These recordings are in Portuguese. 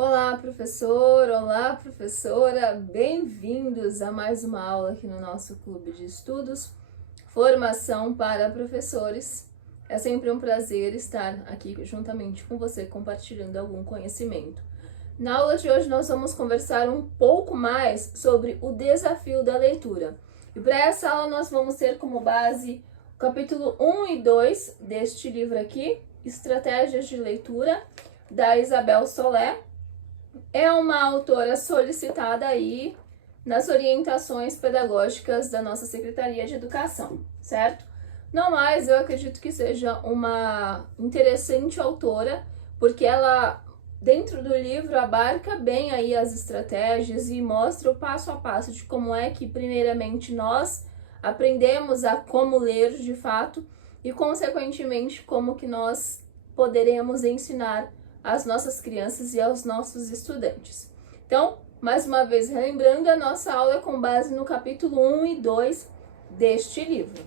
Olá, professor! Olá, professora! Bem-vindos a mais uma aula aqui no nosso clube de estudos, Formação para Professores. É sempre um prazer estar aqui juntamente com você, compartilhando algum conhecimento. Na aula de hoje, nós vamos conversar um pouco mais sobre o desafio da leitura. E para essa aula, nós vamos ter como base o capítulo 1 e 2 deste livro aqui, Estratégias de Leitura, da Isabel Solé. É uma autora solicitada aí nas orientações pedagógicas da nossa Secretaria de Educação, certo? Não mais, eu acredito que seja uma interessante autora, porque ela, dentro do livro, abarca bem aí as estratégias e mostra o passo a passo de como é que, primeiramente, nós aprendemos a como ler de fato e, consequentemente, como que nós poderemos ensinar às nossas crianças e aos nossos estudantes. Então, mais uma vez, relembrando, a nossa aula é com base no capítulo 1 e 2 deste livro.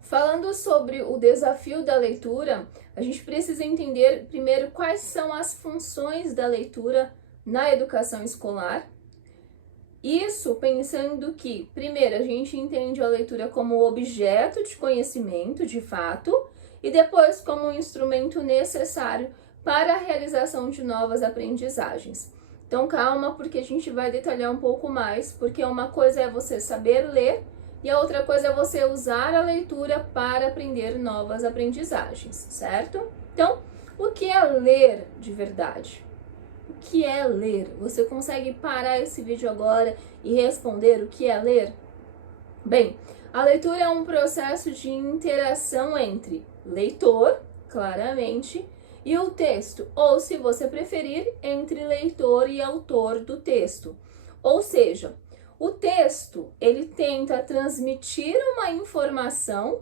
Falando sobre o desafio da leitura, a gente precisa entender primeiro quais são as funções da leitura na educação escolar. Isso pensando que, primeiro, a gente entende a leitura como objeto de conhecimento, de fato, e depois como um instrumento necessário para a realização de novas aprendizagens. Então calma, porque a gente vai detalhar um pouco mais, porque uma coisa é você saber ler e a outra coisa é você usar a leitura para aprender novas aprendizagens, certo? Então, o que é ler de verdade? O que é ler? Você consegue parar esse vídeo agora e responder o que é ler? Bem, a leitura é um processo de interação entre leitor, claramente, e o texto, ou se você preferir, entre leitor e autor do texto. Ou seja, o texto, ele tenta transmitir uma informação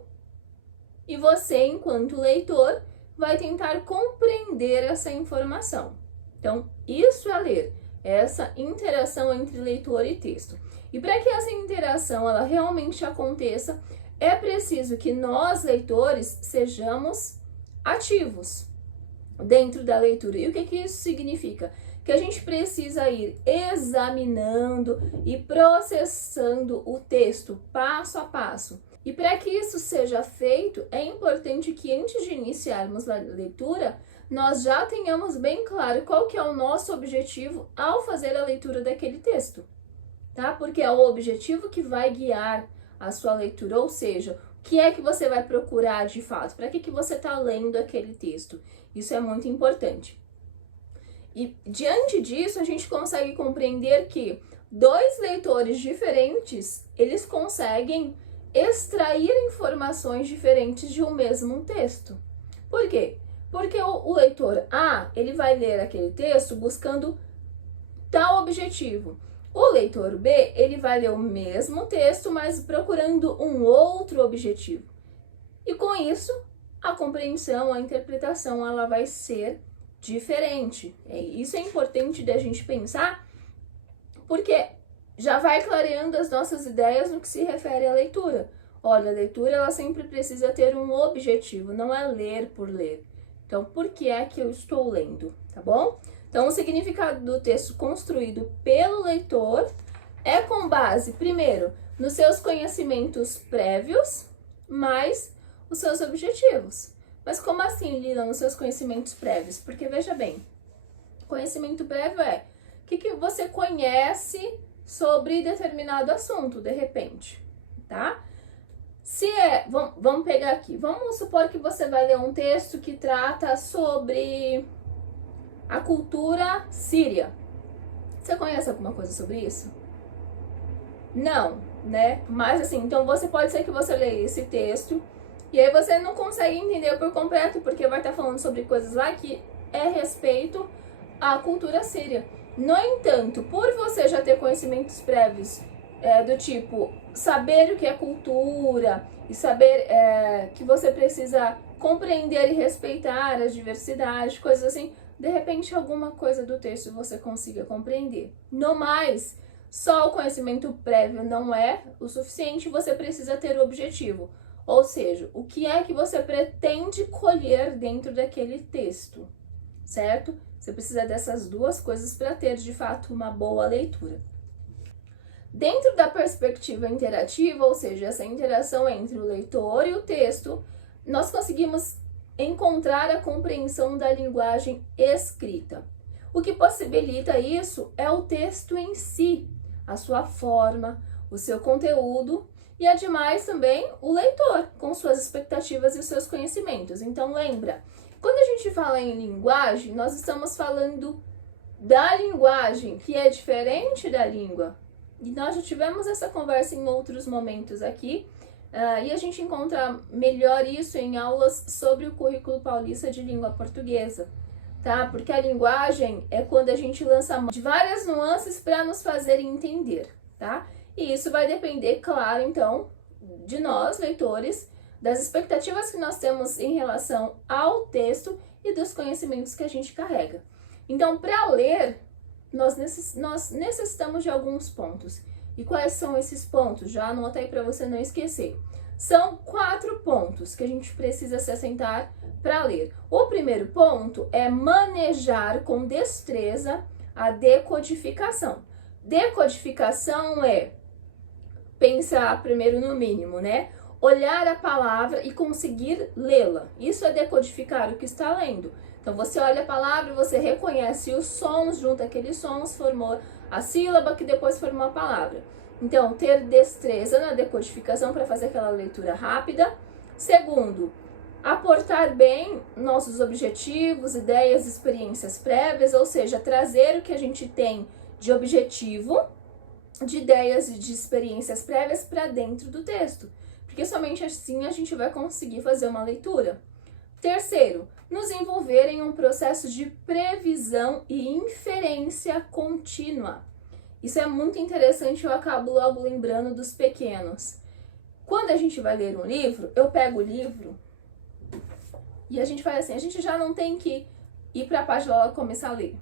e você, enquanto leitor, vai tentar compreender essa informação. Então, isso é ler, essa interação entre leitor e texto. E para que essa interação ela realmente aconteça, é preciso que nós, leitores, sejamos ativos dentro da leitura. E o que isso significa? Que a gente precisa ir examinando e processando o texto passo a passo. E para que isso seja feito, é importante que antes de iniciarmos a leitura, nós já tenhamos bem claro qual que é o nosso objetivo ao fazer a leitura daquele texto, tá? Porque é o objetivo que vai guiar a sua leitura, ou seja, o que é que você vai procurar de fato? Para que você está lendo aquele texto? Isso é muito importante. E diante disso, a gente consegue compreender que dois leitores diferentes, eles conseguem extrair informações diferentes de um mesmo texto. Por quê? Porque o leitor A, ele vai ler aquele texto buscando tal objetivo. O leitor B, ele vai ler o mesmo texto, mas procurando um outro objetivo. E com isso, a compreensão, a interpretação, ela vai ser diferente. Isso é importante da gente pensar, porque já vai clareando as nossas ideias no que se refere à leitura. Olha, a leitura, ela sempre precisa ter um objetivo, não é ler por ler. Então, por que é que eu estou lendo, tá bom? Então, o significado do texto construído pelo leitor é com base, primeiro, nos seus conhecimentos prévios, mais os seus objetivos. Mas como assim, Lila, nos seus conhecimentos prévios? Porque, veja bem, conhecimento prévio é o que você conhece sobre determinado assunto, de repente, tá? Vamos pegar aqui, vamos supor que você vai ler um texto que trata sobre a cultura síria. Você conhece alguma coisa sobre isso? Não, né? Mas assim, então pode ser que você leia esse texto e aí você não consegue entender por completo, porque vai estar falando sobre coisas lá que é respeito à cultura síria. No entanto, por você já ter conhecimentos prévios do tipo saber o que é cultura e saber que você precisa compreender e respeitar as diversidades, coisas assim, de repente alguma coisa do texto você consiga compreender. No mais, só o conhecimento prévio não é o suficiente, você precisa ter o objetivo. Ou seja, o que é que você pretende colher dentro daquele texto, certo? Você precisa dessas duas coisas para ter, de fato, uma boa leitura. Dentro da perspectiva interativa, ou seja, essa interação entre o leitor e o texto, nós conseguimos encontrar a compreensão da linguagem escrita. O que possibilita isso é o texto em si, a sua forma, o seu conteúdo e, ademais, também o leitor, com suas expectativas e os seus conhecimentos. Então, lembra, quando a gente fala em linguagem, nós estamos falando da linguagem, que é diferente da língua. E nós já tivemos essa conversa em outros momentos aqui, e a gente encontra melhor isso em aulas sobre o currículo paulista de língua portuguesa, tá? Porque a linguagem é quando a gente lança mão de várias nuances para nos fazer entender, tá? E isso vai depender, claro, então, de nós, leitores, das expectativas que nós temos em relação ao texto e dos conhecimentos que a gente carrega. Então, para ler, nós necessitamos de alguns pontos. E quais são esses pontos? Já anota aí para você não esquecer. São 4 pontos que a gente precisa se assentar para ler. O primeiro ponto é manejar com destreza a decodificação. Decodificação é pensar primeiro no mínimo, né? Olhar a palavra e conseguir lê-la. Isso é decodificar o que está lendo. Então, você olha a palavra, você reconhece os sons, junto àqueles sons, formou a sílaba que depois formou a palavra. Então, ter destreza na decodificação para fazer aquela leitura rápida. Segundo, aportar bem nossos objetivos, ideias, experiências prévias, ou seja, trazer o que a gente tem de objetivo, de ideias e de experiências prévias para dentro do texto. Porque somente assim a gente vai conseguir fazer uma leitura. Terceiro, nos envolver em um processo de previsão e inferência contínua. Isso é muito interessante, eu acabo logo lembrando dos pequenos. Quando a gente vai ler um livro, eu pego o livro e a gente faz assim, a gente já não tem que ir para a página logo começar a ler.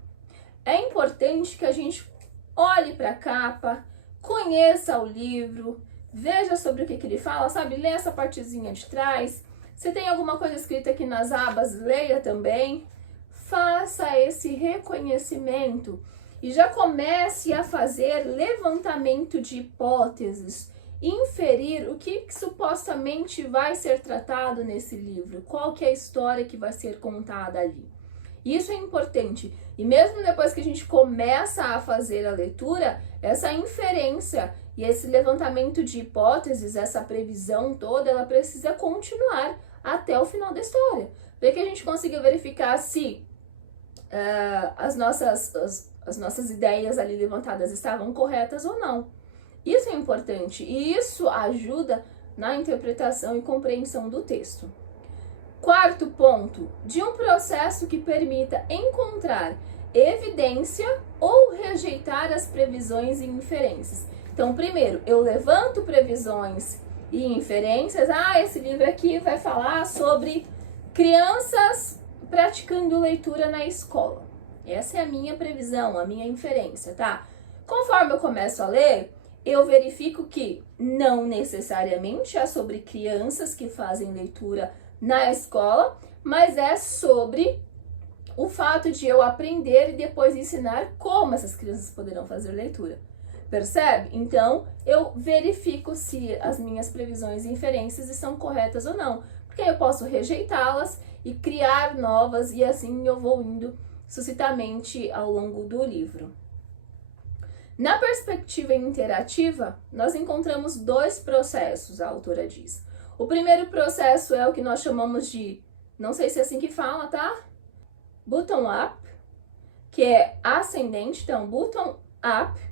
É importante que a gente olhe para a capa, conheça o livro, veja sobre o que ele fala, sabe? Lê essa partezinha de trás. Se tem alguma coisa escrita aqui nas abas, leia também. Faça esse reconhecimento e já comece a fazer levantamento de hipóteses, inferir o que supostamente vai ser tratado nesse livro, qual que é a história que vai ser contada ali. Isso é importante. E mesmo depois que a gente começa a fazer a leitura, essa inferência e esse levantamento de hipóteses, essa previsão toda, ela precisa continuar até o final da história, para que a gente consiga verificar se as nossas ideias ali levantadas estavam corretas ou não. Isso é importante e isso ajuda na interpretação e compreensão do texto. Quarto ponto, de um processo que permita encontrar evidência ou rejeitar as previsões e inferências. Então, primeiro, eu levanto previsões e inferências. Esse livro aqui vai falar sobre crianças praticando leitura na escola. Essa é a minha previsão, a minha inferência, tá? Conforme eu começo a ler, eu verifico que não necessariamente é sobre crianças que fazem leitura na escola, mas é sobre o fato de eu aprender e depois ensinar como essas crianças poderão fazer leitura. Percebe? Então, eu verifico se as minhas previsões e inferências estão corretas ou não, porque eu posso rejeitá-las e criar novas, e assim eu vou indo sucintamente ao longo do livro. Na perspectiva interativa, nós encontramos 2 processos, a autora diz. O primeiro processo é o que nós chamamos de, não sei se é assim que fala, tá? Bottom-up, que é ascendente, então bottom-up,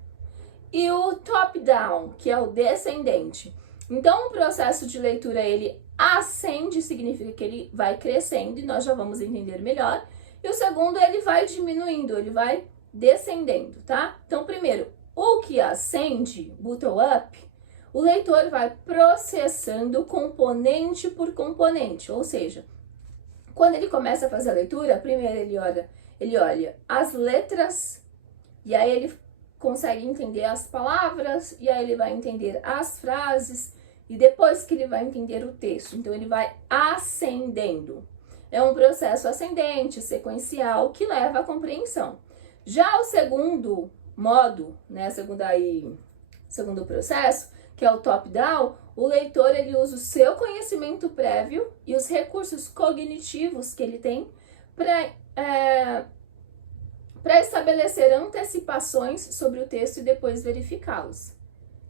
e o top-down, que é o descendente. Então, o processo de leitura, ele ascende, significa que ele vai crescendo, e nós já vamos entender melhor. E o segundo, ele vai diminuindo, ele vai descendendo, tá? Então, primeiro, o que ascende, bottom-up, o leitor vai processando componente por componente, ou seja, quando ele começa a fazer a leitura, primeiro ele olha as letras, e aí ele consegue entender as palavras, e aí ele vai entender as frases, e depois que ele vai entender o texto, então ele vai ascendendo. é um processo ascendente, sequencial, que leva à compreensão. Já o segundo modo, né, segundo processo, que é o top-down, o leitor ele usa o seu conhecimento prévio e os recursos cognitivos que ele tem para estabelecer antecipações sobre o texto e depois verificá-los.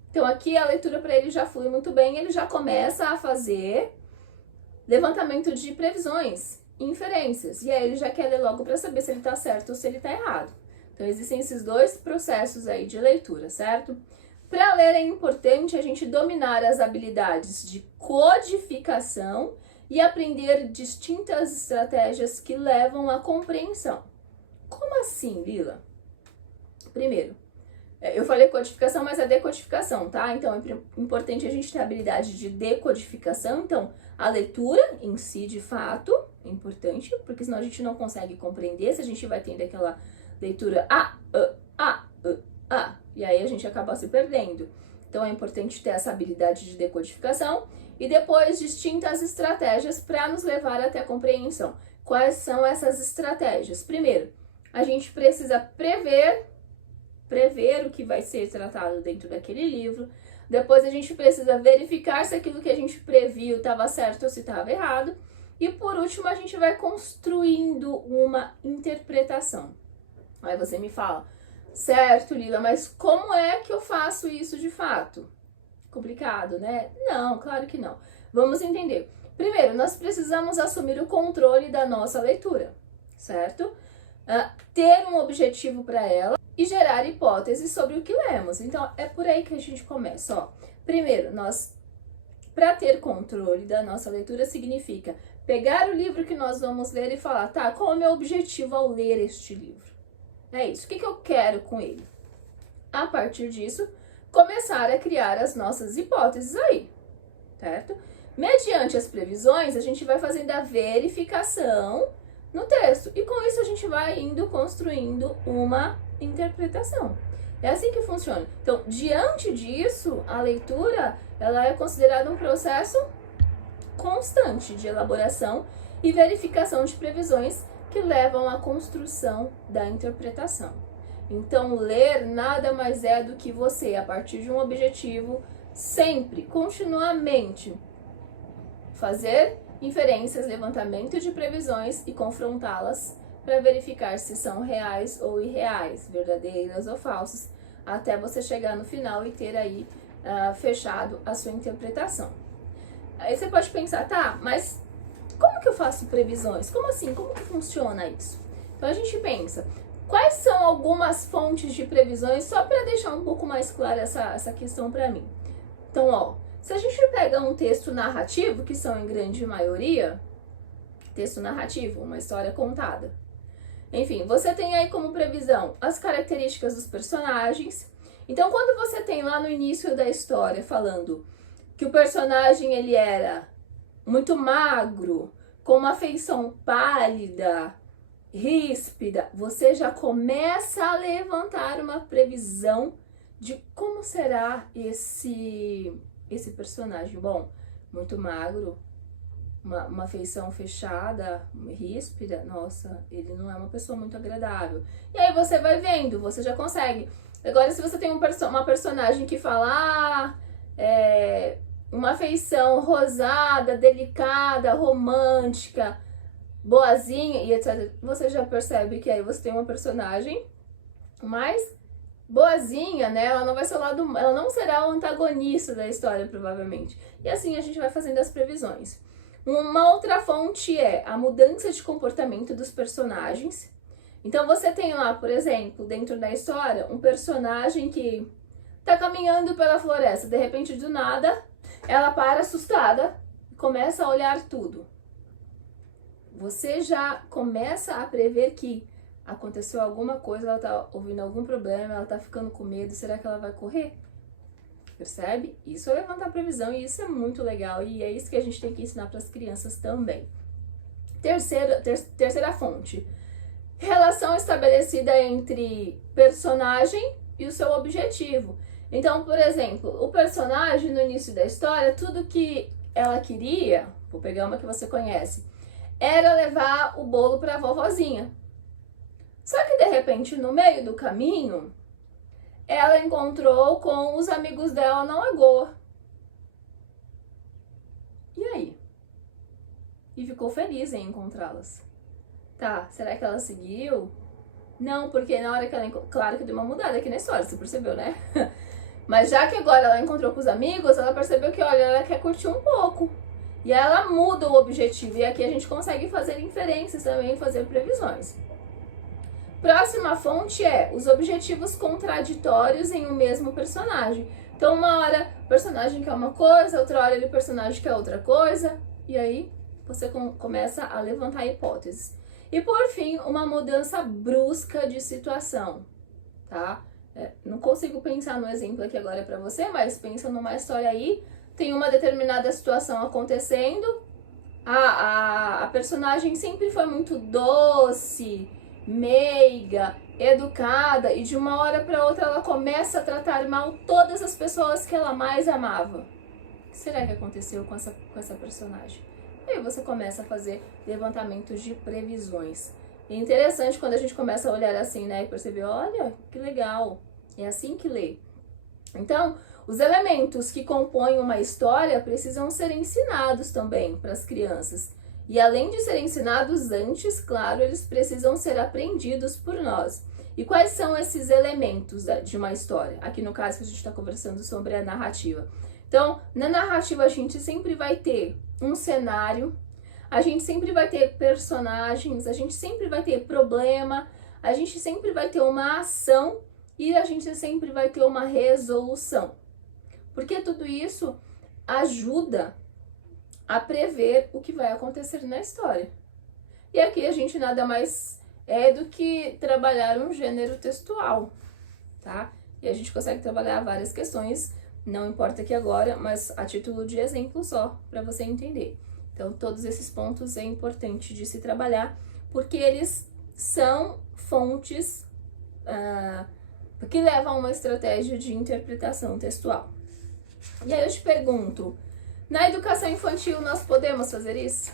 Então aqui a leitura para ele já flui muito bem, ele já começa a fazer levantamento de previsões, inferências, e aí ele já quer ler logo para saber se ele está certo ou se ele está errado. Então existem esses dois processos aí de leitura, certo? Para ler é importante a gente dominar as habilidades de codificação e aprender distintas estratégias que levam à compreensão. Como assim, Lila? Primeiro, eu falei codificação, mas é decodificação, tá? Então é importante a gente ter a habilidade de decodificação. Então, a leitura em si, de fato, é importante, porque senão a gente não consegue compreender, se a gente vai tendo aquela leitura e aí a gente acaba se perdendo. Então é importante ter essa habilidade de decodificação e depois distintas estratégias para nos levar até a compreensão. Quais são essas estratégias? Primeiro, a gente precisa prever o que vai ser tratado dentro daquele livro. Depois a gente precisa verificar se aquilo que a gente previu estava certo ou se estava errado. E por último, a gente vai construindo uma interpretação. Aí você me fala, certo, Lila, mas como é que eu faço isso de fato? Complicado, né? Não, claro que não. Vamos entender. Primeiro, nós precisamos assumir o controle da nossa leitura, certo? Ter um objetivo para ela e gerar hipóteses sobre o que lemos. Então, é por aí que a gente começa, ó. Primeiro, para ter controle da nossa leitura significa pegar o livro que nós vamos ler e falar, tá, qual é o meu objetivo ao ler este livro? É isso, o que eu quero com ele? A partir disso, começar a criar as nossas hipóteses aí, certo? Mediante as previsões, a gente vai fazendo a verificação no texto. E com isso a gente vai indo construindo uma interpretação. É assim que funciona. Então, diante disso, a leitura ela é considerada um processo constante de elaboração e verificação de previsões que levam à construção da interpretação. Então, ler nada mais é do que você, a partir de um objetivo, sempre, continuamente, fazer inferências, levantamento de previsões e confrontá-las para verificar se são reais ou irreais, verdadeiras ou falsas, até você chegar no final e ter aí fechado a sua interpretação. Aí você pode pensar, tá, mas como que eu faço previsões? Como assim? Como que funciona isso? Então a gente pensa, quais são algumas fontes de previsões, só para deixar um pouco mais clara essa questão para mim. Então, ó, se a gente pega um texto narrativo, que são em grande maioria, texto narrativo, uma história contada. Enfim, você tem aí como previsão as características dos personagens. Então, quando você tem lá no início da história falando que o personagem ele era muito magro, com uma feição pálida, ríspida, você já começa a levantar uma previsão de como será esse personagem. Bom, muito magro, uma feição fechada, ríspida, nossa, ele não é uma pessoa muito agradável. E aí você vai vendo, você já consegue. Agora, se você tem uma personagem que fala, uma feição rosada, delicada, romântica, boazinha e etc., você já percebe que aí você tem uma personagem mais boazinha, né? Ela não vai ser ela não será o antagonista da história, provavelmente. E assim a gente vai fazendo as previsões. Uma outra fonte é a mudança de comportamento dos personagens. Então você tem lá, por exemplo, dentro da história, um personagem que tá caminhando pela floresta, de repente, do nada, ela para assustada e começa a olhar tudo. Você já começa a prever que aconteceu alguma coisa, ela tá ouvindo algum problema, ela tá ficando com medo, será que ela vai correr? Percebe? Isso é levantar previsão e isso é muito legal e é isso que a gente tem que ensinar para as crianças também. Terceira fonte. Relação estabelecida entre personagem e o seu objetivo. Então, por exemplo, o personagem no início da história, tudo que ela queria, vou pegar uma que você conhece, era levar o bolo para a vovozinha. Só que de repente, no meio do caminho, ela encontrou com os amigos dela na lagoa. E aí? E ficou feliz em encontrá-las. Tá, será que ela seguiu? Não, porque na hora que ela... Claro que deu uma mudada aqui na história, você percebeu, né? Mas já que agora ela encontrou com os amigos, ela percebeu que, olha, ela quer curtir um pouco. E aí ela muda o objetivo. E aqui a gente consegue fazer inferências também, fazer previsões. Próxima fonte é os objetivos contraditórios em um mesmo personagem. Então, uma hora o personagem quer uma coisa, outra hora o personagem quer outra coisa. E aí você começa a levantar hipóteses. E por fim, uma mudança brusca de situação, tá? Não consigo pensar no exemplo aqui agora pra você, mas pensa numa história aí, tem uma determinada situação acontecendo, a personagem sempre foi muito doce, meiga, educada, e de uma hora pra outra ela começa a tratar mal todas as pessoas que ela mais amava. O que será que aconteceu com essa personagem? E aí você começa a fazer levantamentos de previsões. É interessante quando a gente começa a olhar assim, né, e perceber, olha, que legal, é assim que lê. Então, os elementos que compõem uma história precisam ser ensinados também para as crianças. E além de serem ensinados antes, claro, eles precisam ser aprendidos por nós. E quais são esses elementos de uma história? Aqui no caso que a gente está conversando sobre a narrativa. Então, na narrativa a gente sempre vai ter um cenário, a gente sempre vai ter personagens, a gente sempre vai ter problema, a gente sempre vai ter uma ação e a gente sempre vai ter uma resolução. Porque tudo isso ajuda a prever o que vai acontecer na história. E aqui a gente nada mais é do que trabalhar um gênero textual, tá? E a gente consegue trabalhar várias questões, não importa aqui agora, mas a título de exemplo só, para você entender. Então, todos esses pontos é importante de se trabalhar, porque eles são fontes que levam a uma estratégia de interpretação textual. E aí eu te pergunto, na educação infantil nós podemos fazer isso?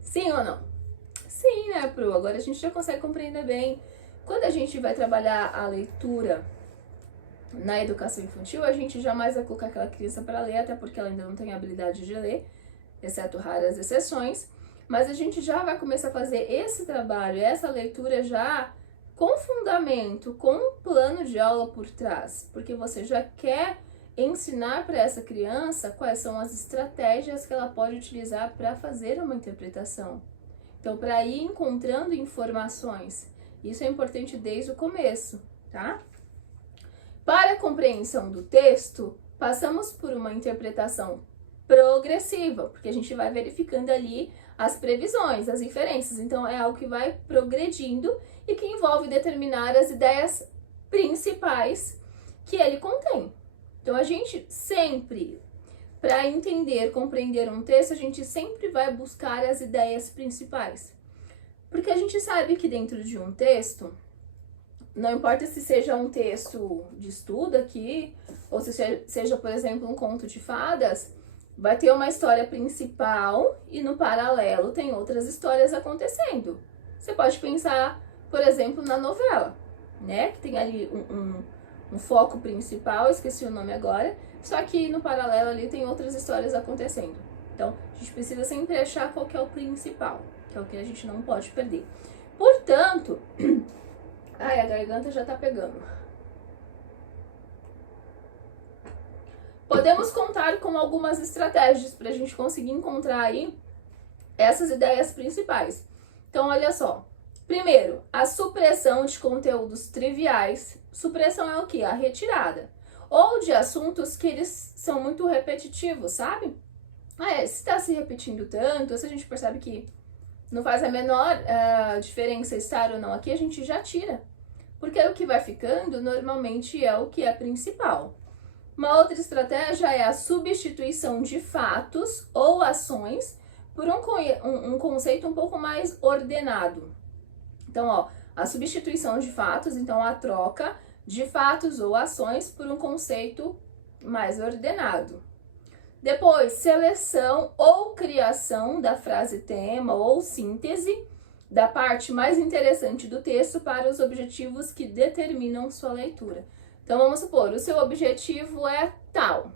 Sim ou não? Sim, né, Pro? Agora a gente já consegue compreender bem. Quando a gente vai trabalhar a leitura na educação infantil, a gente jamais vai colocar aquela criança para ler, até porque ela ainda não tem habilidade de ler, exceto raras exceções, mas a gente já vai começar a fazer esse trabalho, essa leitura já com fundamento, com um plano de aula por trás, porque você já quer ensinar para essa criança quais são as estratégias que ela pode utilizar para fazer uma interpretação. Então, para ir encontrando informações, isso é importante desde o começo, tá? Para a compreensão do texto, passamos por uma interpretação progressiva, porque a gente vai verificando ali as previsões, as inferências. Então, é algo que vai progredindo e que envolve determinar as ideias principais que ele contém. Então, a gente sempre, para entender, compreender um texto, a gente sempre vai buscar as ideias principais. Porque a gente sabe que dentro de um texto, não importa se seja um texto de estudo aqui, ou se seja, por exemplo, um conto de fadas, vai ter uma história principal e no paralelo tem outras histórias acontecendo. Você pode pensar, por exemplo, na novela, né? Que tem ali um foco principal, esqueci o nome agora, só que no paralelo ali tem outras histórias acontecendo. Então, a gente precisa sempre achar qual que é o principal, que é o que a gente não pode perder. Portanto, ai, a garganta já tá pegando. Podemos contar com algumas estratégias para a gente conseguir encontrar aí essas ideias principais. Então, olha só. Primeiro, a supressão de conteúdos triviais. Supressão é o quê? A retirada. Ou de assuntos que eles são muito repetitivos, sabe? Se está se repetindo tanto, se a gente percebe que não faz a menor diferença estar ou não aqui, a gente já tira. Porque o que vai ficando normalmente é o que é principal. Uma outra estratégia é a substituição de fatos ou ações por um conceito um pouco mais ordenado. Então, ó, a substituição de fatos, então a troca de fatos ou ações por um conceito mais ordenado. Depois, seleção ou criação da frase tema ou síntese da parte mais interessante do texto para os objetivos que determinam sua leitura. Então, vamos supor, o seu objetivo é tal.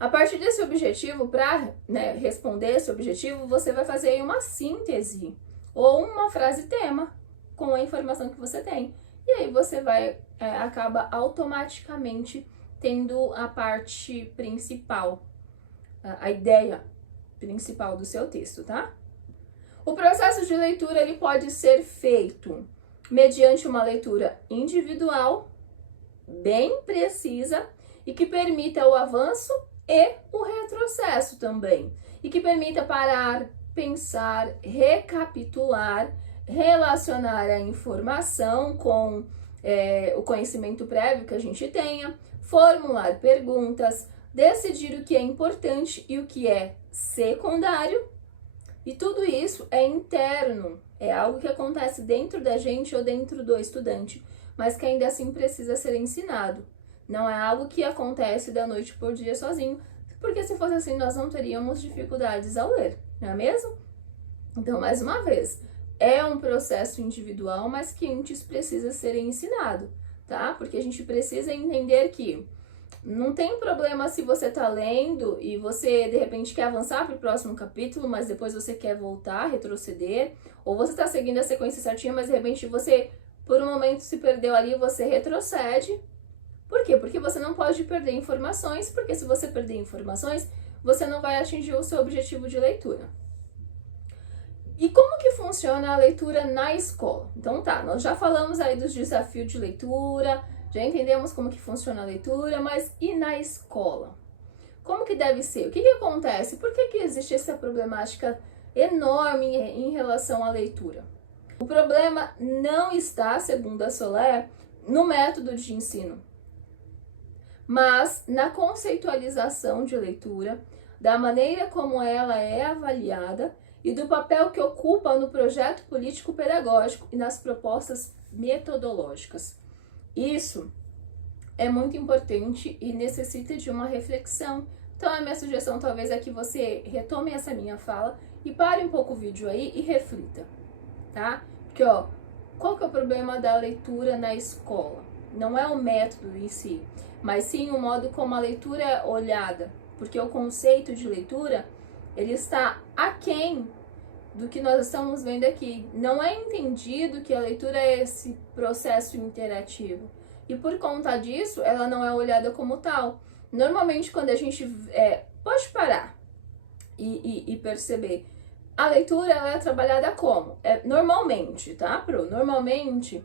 A partir desse objetivo, para responder esse objetivo, você vai fazer aí uma síntese ou uma frase tema com a informação que você tem. E aí você vai, acaba automaticamente tendo a parte principal, a ideia principal do seu texto, tá? O processo de leitura ele pode ser feito mediante uma leitura individual, bem precisa, e que permita o avanço e o retrocesso também. E que permita parar, pensar, recapitular, relacionar a informação com o conhecimento prévio que a gente tenha, formular perguntas, decidir o que é importante e o que é secundário. E tudo isso é interno, é algo que acontece dentro da gente ou dentro do estudante, mas que ainda assim precisa ser ensinado. Não é algo que acontece da noite por dia sozinho, porque se fosse assim nós não teríamos dificuldades ao ler, não é mesmo? Então, mais uma vez, é um processo individual, mas que antes precisa ser ensinado, tá? Porque a gente precisa entender que não tem problema se você tá lendo e você de repente quer avançar para o próximo capítulo, mas depois você quer voltar, retroceder, ou você tá seguindo a sequência certinha, mas de repente você por um momento se perdeu ali, você retrocede. Por quê? Porque você não pode perder informações, porque se você perder informações, você não vai atingir o seu objetivo de leitura. E como que funciona a leitura na escola? Então tá, nós já falamos aí dos desafios de leitura, já entendemos como que funciona a leitura, mas e na escola? Como que deve ser? O que que acontece? Por que que existe essa problemática enorme em relação à leitura? O problema não está, segundo a Soler, no método de ensino, mas na conceitualização de leitura, da maneira como ela é avaliada e do papel que ocupa no projeto político-pedagógico e nas propostas metodológicas. Isso é muito importante e necessita de uma reflexão. Então, a minha sugestão talvez é que você retome essa minha fala e pare um pouco o vídeo aí e reflita, tá? Porque, qual que é o problema da leitura na escola? Não é o método em si, mas sim o modo como a leitura é olhada, porque o conceito de leitura, ele está aquém do que nós estamos vendo aqui. Não é entendido que a leitura é esse processo interativo, e por conta disso, ela não é olhada como tal. Normalmente, quando a gente pode parar e perceber, a leitura ela é trabalhada como? Normalmente, tá, Pro? Normalmente,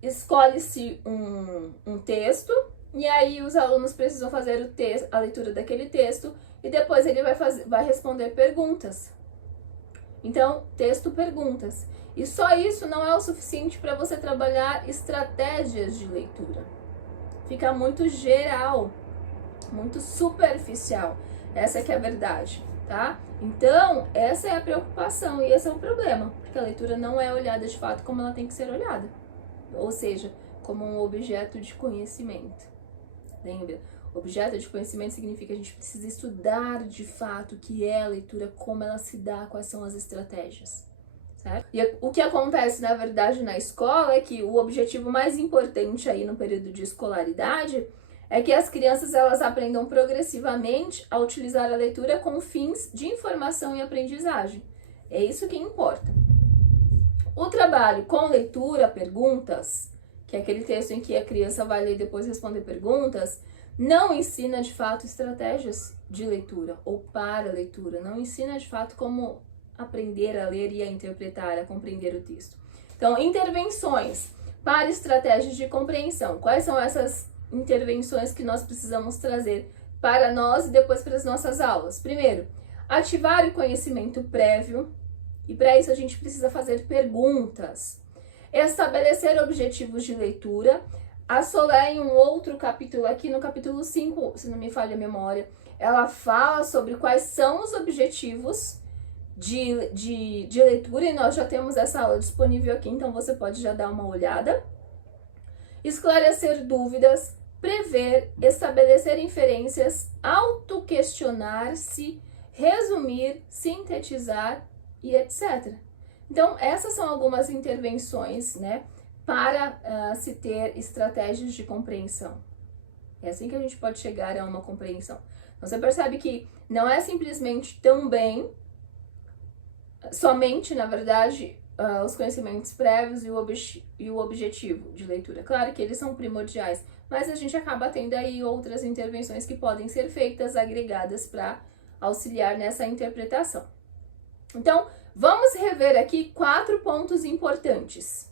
escolhe-se um texto, e aí os alunos precisam fazer a leitura daquele texto, e depois ele vai responder perguntas. Então, texto, perguntas. E só isso não é o suficiente para você trabalhar estratégias de leitura. Fica muito geral, muito superficial. Essa que é a verdade, tá? Então, essa é a preocupação e esse é o problema, porque a leitura não é olhada de fato como ela tem que ser olhada. Ou seja, como um objeto de conhecimento. Lembra? Objeto de conhecimento significa que a gente precisa estudar de fato o que é a leitura, como ela se dá, quais são as estratégias. Certo? E o que acontece, na verdade, na escola é que o objetivo mais importante aí no período de escolaridade é que as crianças elas aprendam progressivamente a utilizar a leitura com fins de informação e aprendizagem. É isso que importa. O trabalho com leitura, perguntas, que é aquele texto em que a criança vai ler e depois responder perguntas, não ensina de fato estratégias de leitura ou para leitura, não ensina de fato como aprender a ler e a interpretar, a compreender o texto. Então, intervenções para estratégias de compreensão. Quais são essas intervenções que nós precisamos trazer para nós e depois para as nossas aulas? Primeiro, ativar o conhecimento prévio, e para isso a gente precisa fazer perguntas. Estabelecer objetivos de leitura. A Soler, em um outro capítulo aqui, no capítulo 5, se não me falha a memória, ela fala sobre quais são os objetivos de leitura, e nós já temos essa aula disponível aqui, então você pode já dar uma olhada. Esclarecer dúvidas, prever, estabelecer inferências, autoquestionar-se, resumir, sintetizar e etc. Então, essas são algumas intervenções, né, para se ter estratégias de compreensão. É assim que a gente pode chegar a uma compreensão. Então, você percebe que não é simplesmente também, somente, na verdade, os conhecimentos prévios e o objetivo de leitura. Claro que eles são primordiais, mas a gente acaba tendo aí outras intervenções que podem ser feitas, agregadas para auxiliar nessa interpretação. Então, vamos rever aqui 4 pontos importantes.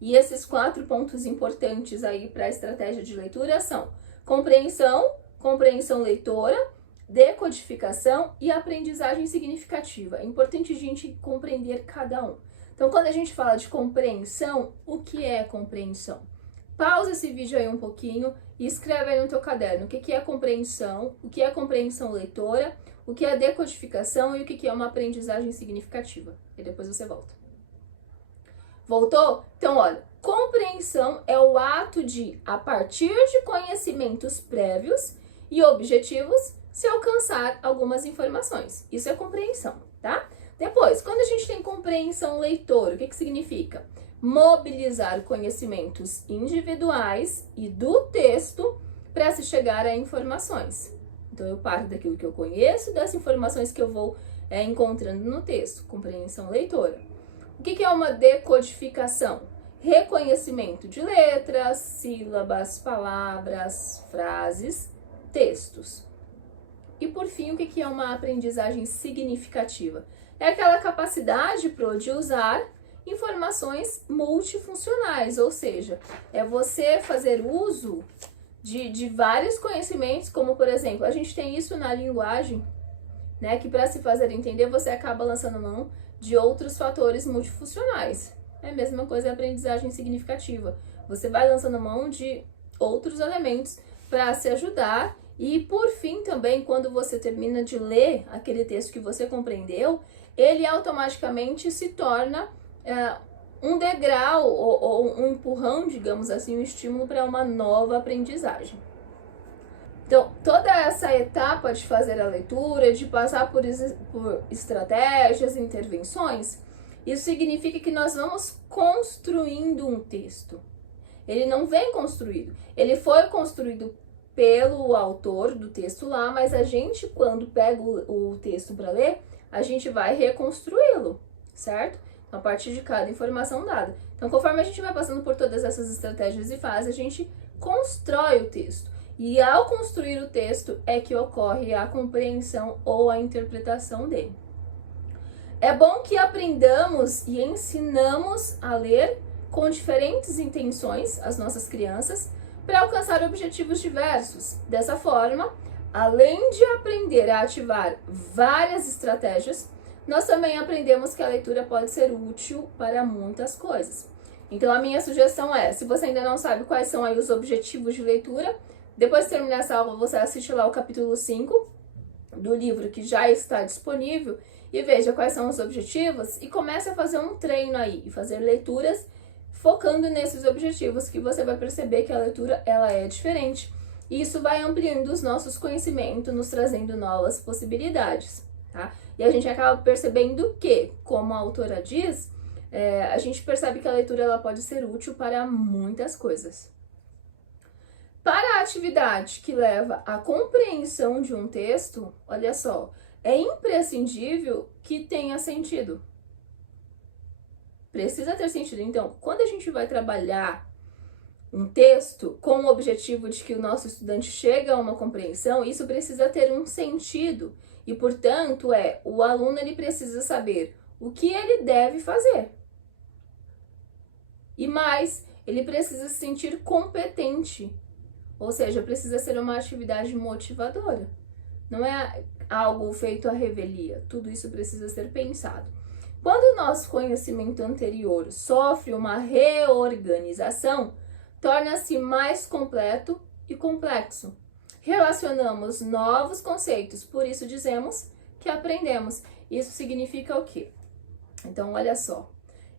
E esses 4 pontos importantes aí para a estratégia de leitura são compreensão, compreensão leitora, decodificação e aprendizagem significativa. É importante a gente compreender cada um. Então, quando a gente fala de compreensão, o que é compreensão? Pausa esse vídeo aí um pouquinho e escreve aí no teu caderno o que é compreensão, o que é compreensão leitora, o que é decodificação e o que é uma aprendizagem significativa. E depois você volta. Voltou? Então, olha, compreensão é o ato de, a partir de conhecimentos prévios e objetivos, se alcançar algumas informações. Isso é compreensão, tá? Depois, quando a gente tem compreensão leitora, o que significa? Mobilizar conhecimentos individuais e do texto para se chegar a informações. Então, eu parto daquilo que eu conheço, das informações que eu vou encontrando no texto. Compreensão leitora. O que é uma decodificação? Reconhecimento de letras, sílabas, palavras, frases, textos. E por fim, o que é uma aprendizagem significativa? É aquela capacidade de usar informações multifuncionais, ou seja, é você fazer uso de vários conhecimentos, como por exemplo, a gente tem isso na linguagem, né, que para se fazer entender você acaba lançando mão de outros fatores multifuncionais. É a mesma coisa a aprendizagem significativa. Você vai lançando mão de outros elementos para se ajudar. E por fim também, quando você termina de ler aquele texto que você compreendeu, ele automaticamente se torna um degrau ou um empurrão, digamos assim, um estímulo para uma nova aprendizagem. Então, toda essa etapa de fazer a leitura, de passar por estratégias, intervenções, isso significa que nós vamos construindo um texto. Ele não vem construído, ele foi construído pelo autor do texto lá, mas a gente, quando pega o texto para ler, a gente vai reconstruí-lo, certo? A partir de cada informação dada. Então, conforme a gente vai passando por todas essas estratégias e fases, a gente constrói o texto. E ao construir o texto é que ocorre a compreensão ou a interpretação dele. É bom que aprendamos e ensinamos a ler com diferentes intenções as nossas crianças para alcançar objetivos diversos. Dessa forma, além de aprender a ativar várias estratégias, nós também aprendemos que a leitura pode ser útil para muitas coisas. Então, a minha sugestão é, se você ainda não sabe quais são aí os objetivos de leitura, depois de terminar essa aula, você assiste lá o capítulo 5 do livro que já está disponível e veja quais são os objetivos e comece a fazer um treino aí e fazer leituras focando nesses objetivos, que você vai perceber que a leitura ela é diferente. E isso vai ampliando os nossos conhecimentos, nos trazendo novas possibilidades, tá? E a gente acaba percebendo que, como a autora diz, a gente percebe que a leitura ela pode ser útil para muitas coisas. Para a atividade que leva à compreensão de um texto, olha só, é imprescindível que tenha sentido. Precisa ter sentido. Então, quando a gente vai trabalhar um texto com o objetivo de que o nosso estudante chegue a uma compreensão, isso precisa ter um sentido. E, portanto, o aluno ele precisa saber o que ele deve fazer. E mais, ele precisa se sentir competente. Ou seja, precisa ser uma atividade motivadora. Não é algo feito à revelia. Tudo isso precisa ser pensado. Quando o nosso conhecimento anterior sofre uma reorganização, torna-se mais completo e complexo. Relacionamos novos conceitos, por isso dizemos que aprendemos. Isso significa o quê? Então, olha só.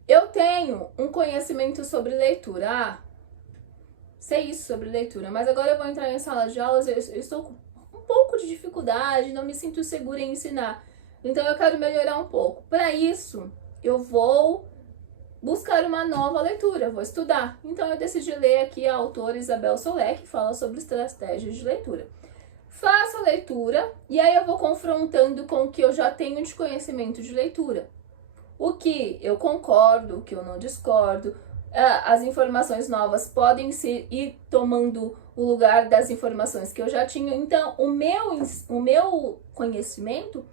Eu tenho um conhecimento sobre leitura. sei isso sobre leitura, mas agora eu vou entrar em sala de aulas, eu estou com um pouco de dificuldade, não me sinto segura em ensinar. Então eu quero melhorar um pouco. Para isso, eu vou buscar uma nova leitura, vou estudar. Então eu decidi ler aqui a autora Isabel Solé, que fala sobre estratégias de leitura. Faço a leitura e aí eu vou confrontando com o que eu já tenho de conhecimento de leitura. O que eu concordo, o que eu não discordo, as informações novas podem ir tomando o lugar das informações que eu já tinha. Então, o meu conhecimento,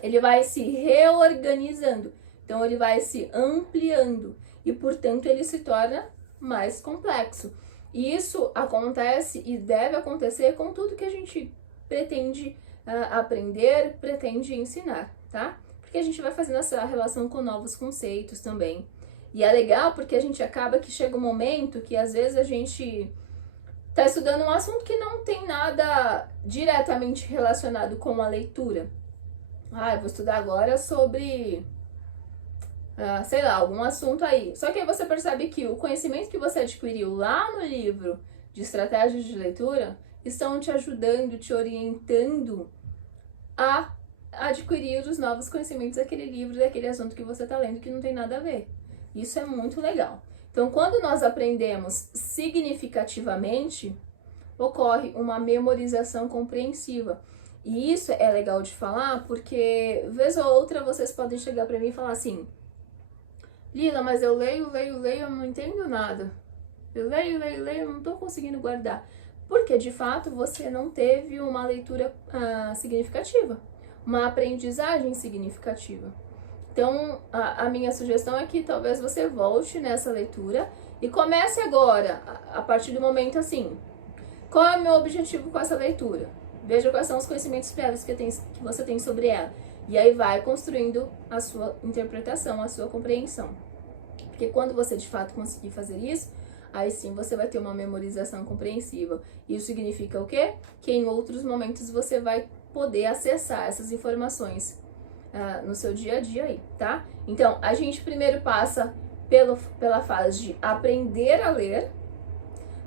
ele vai se reorganizando. Então, ele vai se ampliando e, portanto, ele se torna mais complexo. E isso acontece e deve acontecer com tudo que a gente pretende aprender, pretende ensinar, tá? Porque a gente vai fazendo essa relação com novos conceitos também. E é legal porque a gente acaba que chega um momento que às vezes a gente tá estudando um assunto que não tem nada diretamente relacionado com a leitura. Eu vou estudar agora sobre, sei lá, algum assunto aí. Só que aí você percebe que o conhecimento que você adquiriu lá no livro de estratégias de leitura estão te ajudando, te orientando a adquirir os novos conhecimentos daquele livro, daquele assunto que você está lendo, que não tem nada a ver. Isso é muito legal. Então, quando nós aprendemos significativamente, ocorre uma memorização compreensiva. E isso é legal de falar, porque vez ou outra vocês podem chegar para mim e falar assim: Lila, mas eu leio, eu não entendo nada. Eu leio, eu não estou conseguindo guardar. Porque, de fato, você não teve uma leitura significativa, uma aprendizagem significativa. Então, a minha sugestão é que talvez você volte nessa leitura e comece agora, a partir do momento assim: qual é o meu objetivo com essa leitura? Veja quais são os conhecimentos prévios que você tem sobre ela. E aí vai construindo a sua interpretação, a sua compreensão. Porque quando você de fato conseguir fazer isso, aí sim você vai ter uma memorização compreensiva. Isso significa o quê? Que em outros momentos você vai poder acessar essas informações no seu dia a dia aí, tá? Então, a gente primeiro passa pela fase de aprender a ler,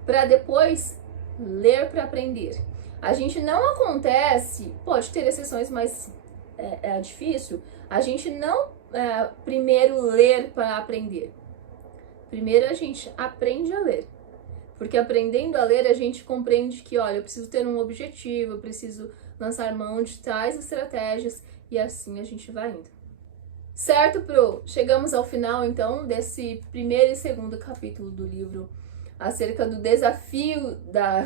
para depois ler para aprender. A gente não acontece, pode ter exceções, mas é difícil, a gente não primeiro ler para aprender. Primeiro a gente aprende a ler. Porque aprendendo a ler, a gente compreende que, olha, eu preciso ter um objetivo, eu preciso lançar mão de tais estratégias, e assim a gente vai indo. Certo, Pro? Chegamos ao final, então, desse primeiro e segundo capítulo do livro acerca do desafio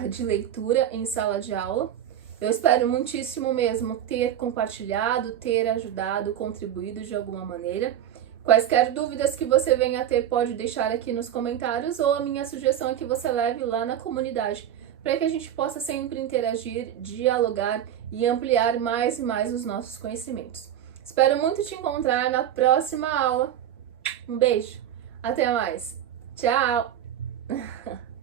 de leitura em sala de aula. Eu espero muitíssimo mesmo ter compartilhado, ter ajudado, contribuído de alguma maneira. Quaisquer dúvidas que você venha a ter, pode deixar aqui nos comentários, ou a minha sugestão é que você leve lá na comunidade, para que a gente possa sempre interagir, dialogar e ampliar mais e mais os nossos conhecimentos. Espero muito te encontrar na próxima aula. Um beijo, até mais, tchau!